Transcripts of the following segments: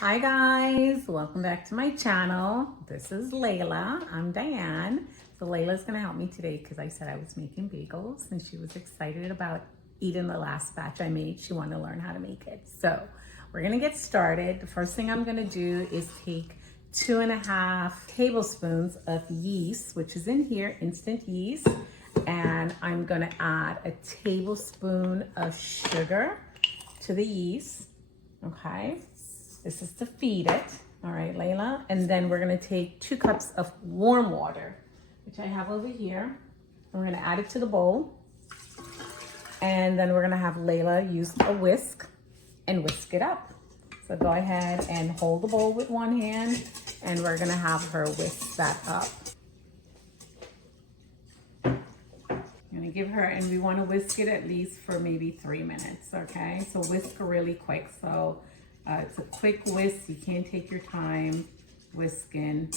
Hi guys, welcome back to my channel. This is Layla. I'm Dianne. So Layla's gonna help me today because I said I was making bagels and she was excited about eating the last batch I made. She wanted to learn how to make it. So we're gonna get started. The first thing I'm gonna do is take 2.5 tablespoons of yeast, which is in here, instant yeast. And I'm gonna add a tablespoon of sugar to the yeast, okay? This is to feed it. All right, Layla. And then we're gonna take 2 cups of warm water, which I have over here. And we're gonna add it to the bowl. And then we're gonna have Layla use a whisk and whisk it up. So go ahead and hold the bowl with one hand and we're gonna have her whisk that up. I'm gonna give her, and we wanna whisk it at least for maybe 3 minutes, okay? So whisk really quick. So it's a quick whisk. You can't take your time whisking.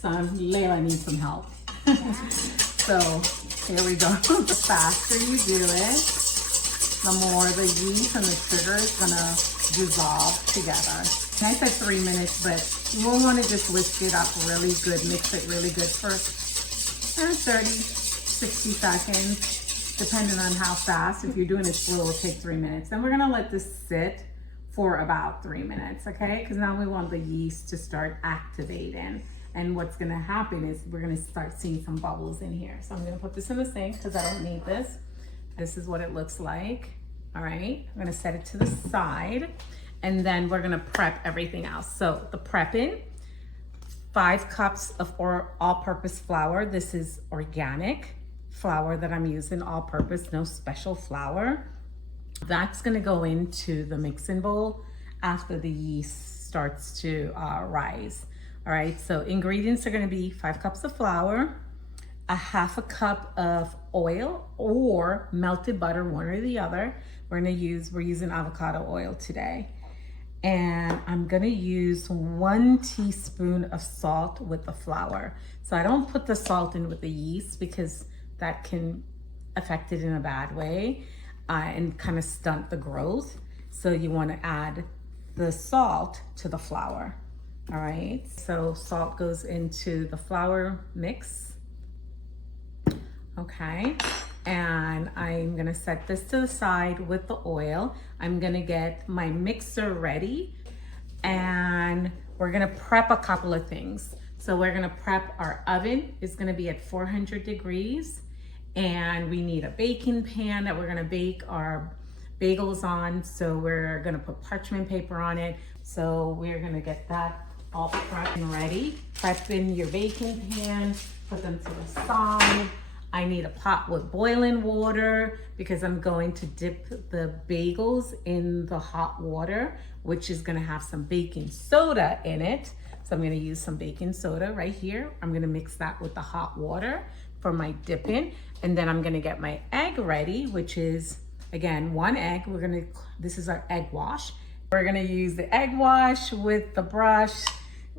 So Layla needs some help. So here we go. The faster you do it, the more the yeast and the sugar is gonna dissolve together. And I said 3 minutes, but you will want to just whisk it up really good, mix it really good for 30, 60 seconds. Depending on how fast. If you're doing it slow, it'll take 3 minutes. Then we're gonna let this sit for about 3 minutes, okay? Because now we want the yeast to start activating. And what's gonna happen is we're gonna start seeing some bubbles in here. So I'm gonna put this in the sink because I don't need this. This is what it looks like, all right? I'm gonna set it to the side and then we're gonna prep everything else. So the prepping, 5 cups of all-purpose flour. This is organic flour that I'm using, all purpose, no special flour. That's gonna go into the mixing bowl after the yeast starts to rise. All right, so ingredients are gonna be 5 cups of flour, a 1/2 cup of oil or melted butter, one or the other. We're using avocado oil today. And I'm gonna use 1 teaspoon of salt with the flour. So I don't put the salt in with the yeast because that can affect it in a bad way and kind of stunt the growth. So you want to add the salt to the flour. All right, so salt goes into the flour mix. Okay, and I'm gonna set this to the side with the oil. I'm gonna get my mixer ready and we're gonna prep a couple of things. So we're gonna prep our oven. It's gonna be at 400 degrees. And we need a baking pan that we're gonna bake our bagels on. So we're gonna put parchment paper on it. So we're gonna get that all prepped and ready. Prep in your baking pan, put them to the side. I need a pot with boiling water because I'm going to dip the bagels in the hot water, which is gonna have some baking soda in it. So I'm gonna use some baking soda right here. I'm gonna mix that with the hot water for my dipping. And then I'm gonna get my egg ready, which is, again, 1 egg. This is our egg wash. We're gonna use the egg wash with the brush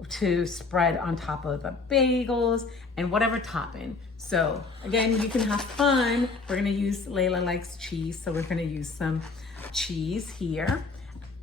to spread on top of the bagels and whatever topping. So again, you can have fun. We're gonna use, Layla likes cheese, so we're gonna use some cheese here.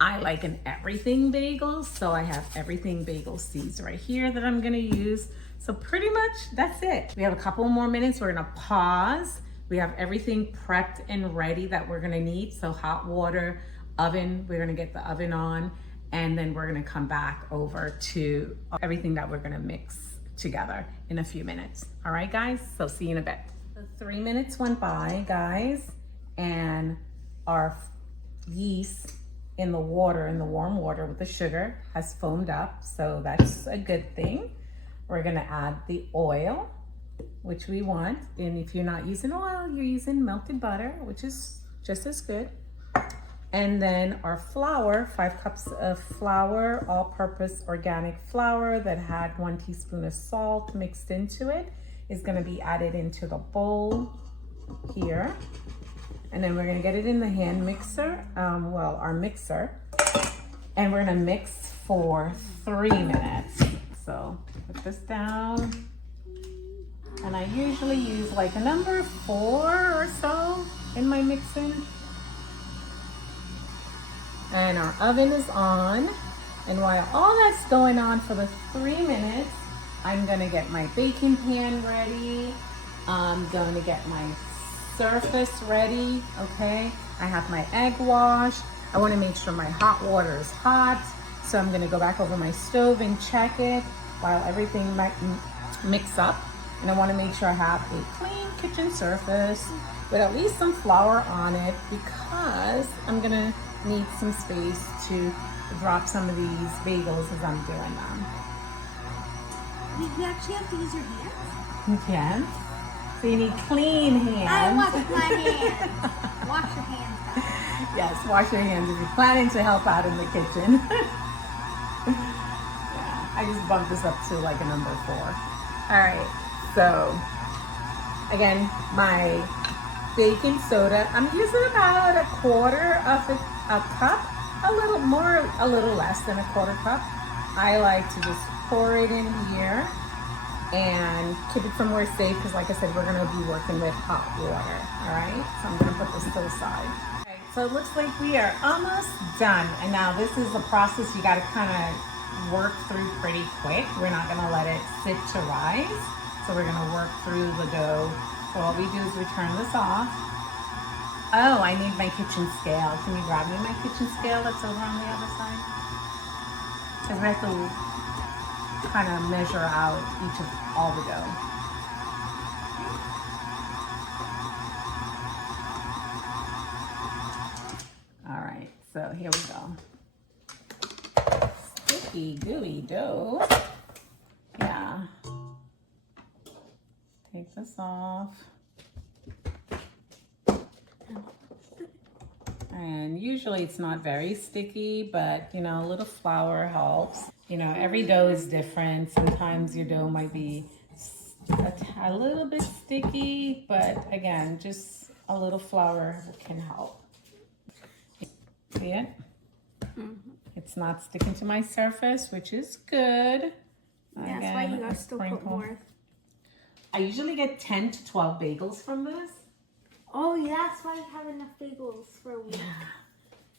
I like an everything bagel, so I have everything bagel seeds right here that I'm gonna use. So pretty much that's it. We have a couple more minutes. We're gonna pause. We have everything prepped and ready that we're gonna need. So hot water, oven, we're gonna get the oven on, and then we're gonna come back over to everything that we're gonna mix together in a few minutes. All right, guys, so see you in a bit. So 3 minutes went by, guys, and our yeast in the water, in the warm water with the sugar has foamed up. So that's a good thing. We're gonna add the oil, which we want. And if you're not using oil, you're using melted butter, which is just as good. And then our flour, 5 cups of flour, all-purpose organic flour that had 1 teaspoon of salt mixed into it, is gonna be added into the bowl here. And then we're gonna get it in the hand mixer, our mixer. And we're gonna mix for 3 minutes. So put this down. And I usually use like a number 4 or so in my mixing. And our oven is on. And while all that's going on for the 3 minutes, I'm gonna get my baking pan ready. I'm gonna get my surface ready, okay? I have my egg washed. I wanna make sure my hot water is hot. So I'm gonna go back over my stove and check it while everything might mix up. And I wanna make sure I have a clean kitchen surface with at least some flour on it because I'm gonna need some space to drop some of these bagels as I'm doing them. You actually have to use your hands? You can. So you need clean hands. I wash my hands. Wash your hands, guys. Yes, wash your hands if you're planning to help out in the kitchen. Yeah, I just bumped this up to like a number 4. All right, so again, my baking soda, I'm using about a quarter of a cup, a little more, a little less than a quarter cup. I like to just pour it in here and keep it somewhere safe because like I said, we're gonna be working with hot water, all right? So I'm gonna put this to the side. All right, so it looks like we are almost done. And now this is a process you gotta kind of work through pretty quick. We're not gonna let it sit to rise. So we're gonna work through the dough. So what we do is we turn this off. Oh, I need my kitchen scale. Can you grab me my kitchen scale that's over on the other side? Because we have to kind of measure out each of all the dough. All right, so here we go. Sticky, gooey dough. Yeah. Take this off. And usually it's not very sticky, but you know, a little flour helps. You know, every dough is different. Sometimes your dough might be a little bit sticky, but again, just a little flour can help. See it? Mm-hmm. It's not sticking to my surface, which is good. Yeah, that's why you gotta still put more. I usually get 10 to 12 bagels from this. Oh, yeah, that's why you have enough bagels for a week. Yeah.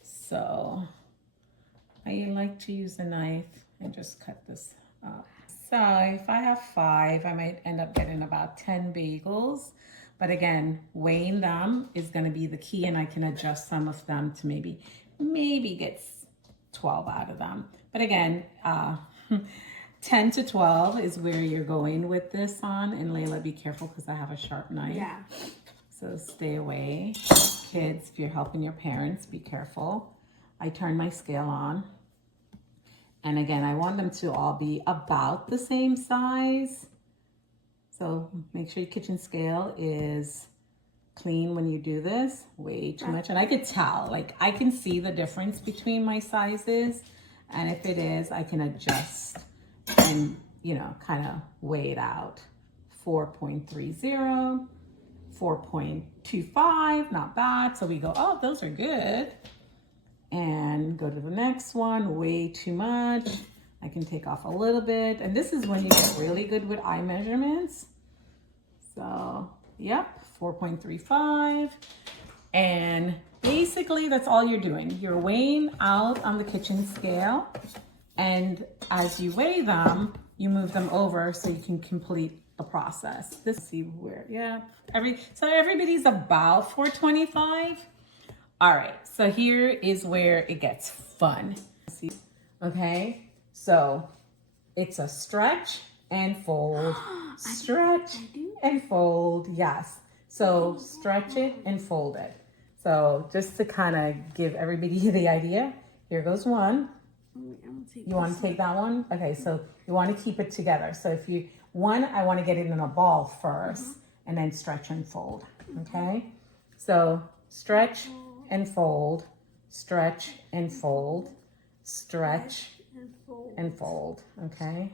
So I like to use a knife and just cut this up. So if I have 5, I might end up getting about 10 bagels. But again, weighing them is going to be the key, and I can adjust some of them to maybe get 12 out of them. But again, 10 to 12 is where you're going with this on. And Layla, be careful because I have a sharp knife. Yeah. So stay away. Kids, if you're helping your parents, be careful. I turn my scale on. And again, I want them to all be about the same size. So make sure your kitchen scale is clean when you do this. Way too much. And I could tell, like I can see the difference between my sizes. And if it is, I can adjust and, you know, kind of weigh it out. 4.30. 4.25, not bad. So we go, oh, those are good. And go to the next one, way too much. I can take off a little bit. And this is when you get really good with eye measurements. So, yep, 4.35. And basically that's all you're doing. You're weighing out on the kitchen scale. And as you weigh them, you move them over so you can complete the process. This, see where, yeah, so everybody's about 425. All right, so here is where it gets fun. See, okay, so it's a stretch and fold, stretch and fold, yes. So stretch it and fold it. So just to kind of give everybody the idea, here goes one. You want to take that one? Okay, so you want to keep it together. So if you, one, I want to get it in a ball first and then stretch and fold, okay? So stretch and fold, stretch and fold, stretch and fold, okay?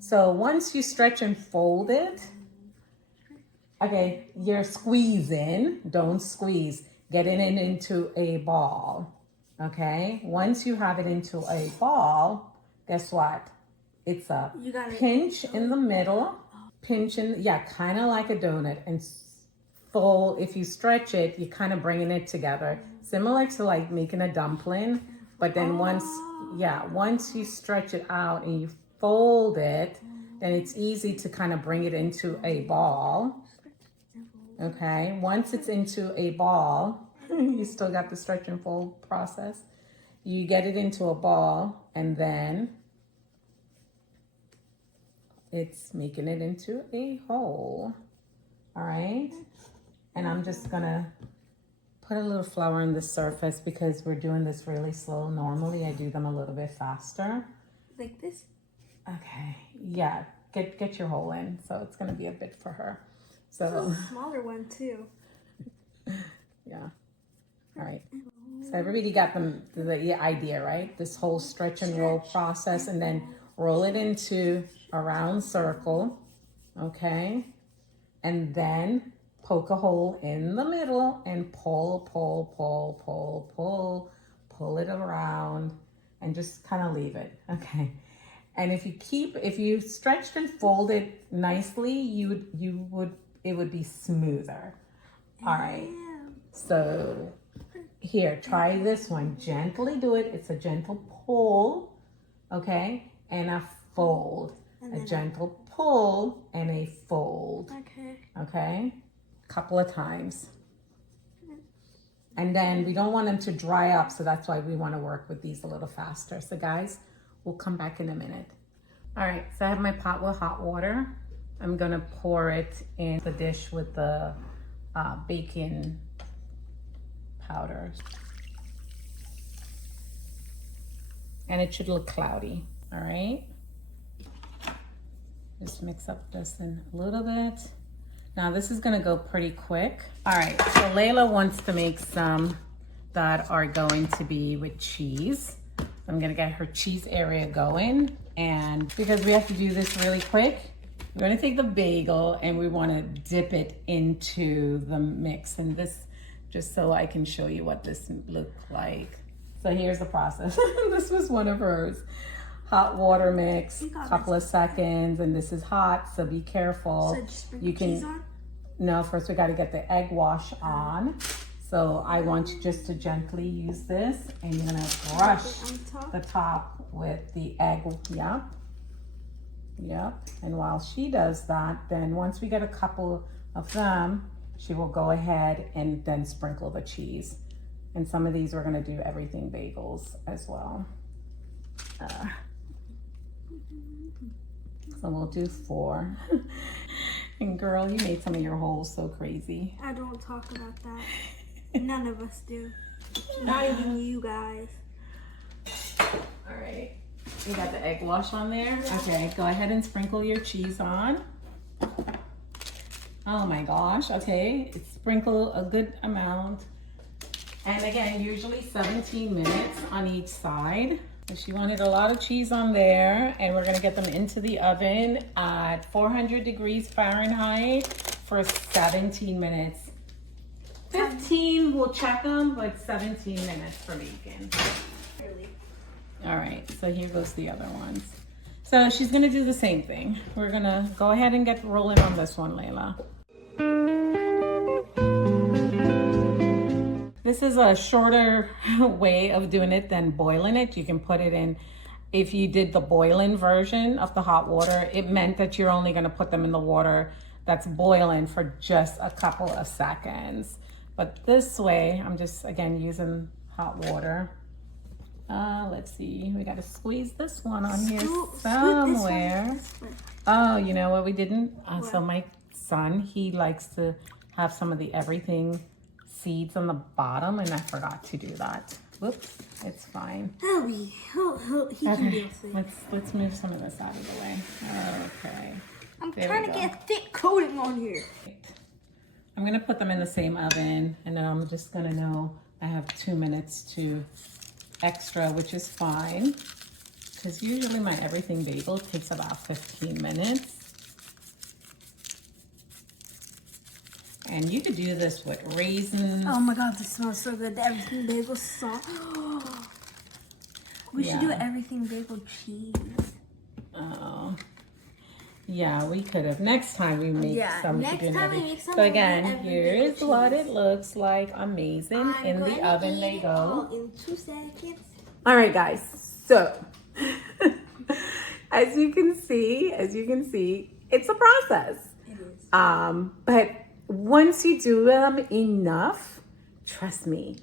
So once you stretch and fold it, okay, you're squeezing, don't squeeze, get it into a ball. Okay, once you have it into a ball, guess what? It's a pinch in the middle, pinch in, yeah, kind of like a donut, and fold. If you stretch it, you're kind of bringing it together. similar to like making a dumpling, but then once you stretch it out and you fold it, then it's easy to kind of bring it into a ball. Okay, once it's into a ball, you still got the stretch and fold process. You get it into a ball and then it's making it into a hole. All right, and I'm just gonna put a little flour on the surface because we're doing this really slow. Normally I do them a little bit faster. Like this? Okay, yeah, get your hole in. So it's gonna be a bit for her. So This is a smaller one too. yeah. All right. So everybody got the idea, right? This whole stretch and roll process, and then roll it into a round circle, okay? And then poke a hole in the middle and pull it around and just kind of leave it, okay? And if you stretched and folded nicely, it would be smoother. All right. So here, try this one. Gently do it. It's a gentle pull, okay? And a fold. A gentle pull and a fold. Okay. Okay? Couple of times. And then we don't want them to dry up, so that's why we want to work with these a little faster. So guys, we'll come back in a minute. All right, so I have my pot with hot water. I'm gonna pour it in the dish with the baking powder. And it should look cloudy, all right? Just mix up this in a little bit. Now this is gonna go pretty quick. All right, so Layla wants to make some that are going to be with cheese. I'm gonna get her cheese area going, and because we have to do this really quick, we're gonna take the bagel and we wanna dip it into the mix. And this, just so I can show you what this looked like. So here's the process. This was one of hers. Hot water mix, couple of seconds, and this is hot, so be careful. So just sprinkle cheese on? No, first we gotta get the egg wash on. So I want you just to gently use this, and you're gonna brush the top with the egg. Yep. And while she does that, then once we get a couple of them, she will go ahead and then sprinkle the cheese. And some of these we're gonna do everything bagels as well. So we'll do 4. And girl, you made some of your holes so crazy. I don't talk about that. None of us do. Not even you guys. All right. You got the egg wash on there? Okay, go ahead and sprinkle your cheese on. Oh my gosh, okay. Sprinkle a good amount. And again, usually 17 minutes on each side. So she wanted a lot of cheese on there, and we're gonna get them into the oven at 400 degrees Fahrenheit for 17 minutes. 15, we'll check them, but 17 minutes for baking. All right, so here goes the other ones. So she's gonna do the same thing. We're gonna go ahead and get rolling on this one, Layla. This is a shorter way of doing it than boiling it. You can put it in, if you did the boiling version of the hot water, it meant that you're only gonna put them in the water that's boiling for just a couple of seconds. But this way, I'm just, again, using hot water. Let's see, we gotta squeeze this one on here somewhere. Oh, you know what we didn't? So my son, he likes to have some of the everything seeds on the bottom, and I forgot to do that. Whoops, it's fine. He can do it. Let's move some of this out of the way. Okay. I'm trying to get a thick coating on here. I'm gonna put them in the same oven, and then I'm just gonna know I have 2 minutes to extra, which is fine, because usually my everything bagel takes about 15 minutes. And you could do this with raisins. Oh my god, this smells so good. The everything bagel sauce. We should do everything bagel cheese. Oh. Yeah, we could have. Next time we make Yeah, some next chicken time we every. make some So with again, everything here's with what cheese. it looks like. Amazing. I'm In going the to oven eat they it all go. in 2 seconds. All right, guys. So as you can see, it's a process. It is. But once you do them enough, trust me,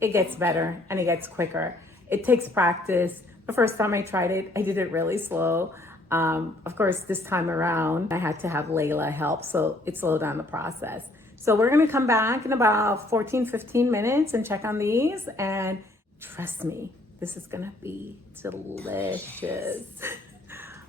it gets better and it gets quicker. It takes practice. The first time I tried it, I did it really slow. Of course, this time around, I had to have Layla help, so it slowed down the process. So we're gonna come back in about 14, 15 minutes and check on these, and trust me, this is gonna be delicious.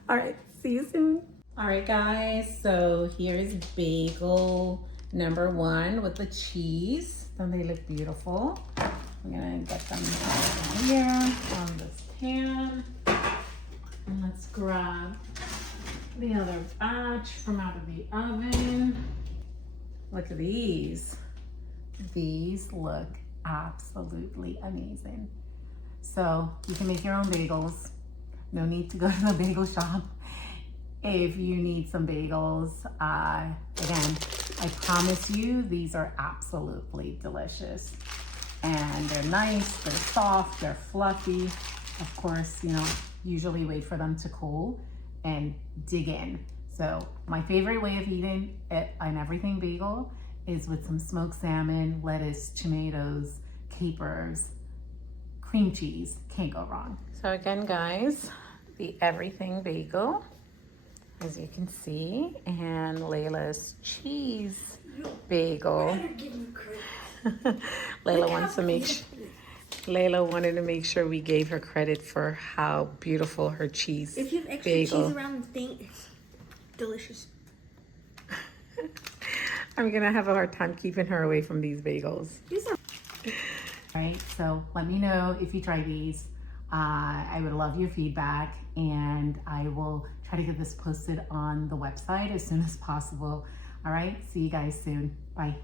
All right, see you soon. All right, guys, so here's bagel number 1 with the cheese. Don't they look beautiful? I'm gonna get them down here on this pan. And let's grab the other batch from out of the oven. Look at these. These look absolutely amazing. So you can make your own bagels. No need to go to the bagel shop. If you need some bagels, again, I promise you, these are absolutely delicious. And they're nice, they're soft, they're fluffy. Of course, you know, usually wait for them to cool and dig in. So my favorite way of eating an everything bagel is with some smoked salmon, lettuce, tomatoes, capers, cream cheese. Can't go wrong. So again, guys, the everything bagel, as you can see, and Layla's cheese bagel. Layla wants to make sure. Layla wanted to make sure we gave her credit for how beautiful her cheese If you have extra bagel. cheese around the thing, it's delicious. I'm gonna have a hard time keeping her away from these bagels. These are All right, so let me know if you try these. I would love your feedback, and I will try to get this posted on the website as soon as possible. All right, see you guys soon. Bye.